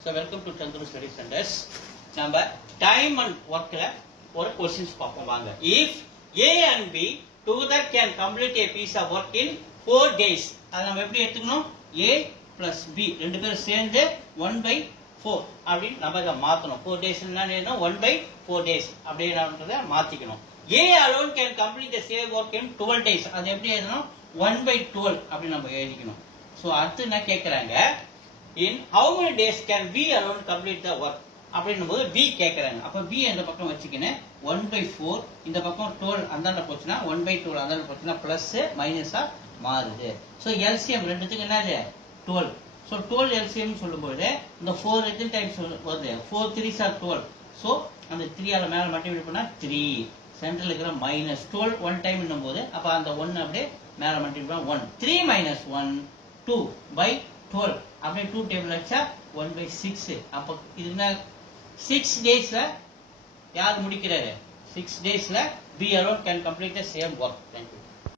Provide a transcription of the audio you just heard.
So welcome to Chandru Study Centers. Number time and work ஒரு questions பார்ப்போம் வாங்க. If A and B together can complete a piece of work in 4 days. அதை நம்ம எப்படி எடுத்துக்கணும்? A plus B ரெண்டு பேரும் சேர்ந்து 1/4 அப்படின்னு நம்ம இதை மாற்றணும். 4 days என்ன 1/4 days அப்படின்றத மாற்றிக்கணும். A alone can complete the same work in 12 days. அது எப்படி எழுதணும்? 1/12 அப்படின்னு நம்ம எழுதிக்கணும். ஸோ அடுத்து என்ன கேட்குறாங்க? In how many days can B alone complete the work? அப்படின்னும் போது B கேட்கறாங்க. அப்ப B இந்த பக்கம் வச்சுக்கினேன் 1/4 இந்த பக்கம் 12 அந்தாண்ட போச்சுன்னா 1/12 அந்தாண்ட போச்சுன்னா பிளஸ் மைனஸா மாறுது. ஸோ எல்சிஎம் ரெண்டுத்துக்கு என்னது 12. ஸோ 12 எல்சிஎம் சொல்லும்போது இந்த 4 எத்தனை டைம்ஸ் வருது? 4 3s are 12. ஸோ அந்த 3 ஆல மேல மல்டிப்ளை பண்ணா 3 சென்டர்ல இருக்கிற மைனஸ் 12 1 டைம் என்னும் போது அப்ப அந்த 1 அப்படியே மேல மல்டிப்ளை பண்ணா 1 3 minus 1 2/12 அப்படியே 2 டேபிள் வச்சா 1/6. அப்போ இது என்ன 6 daysல யார் முடிக்கிறாரு? 6 daysல B alone can complete the same work. Thank you.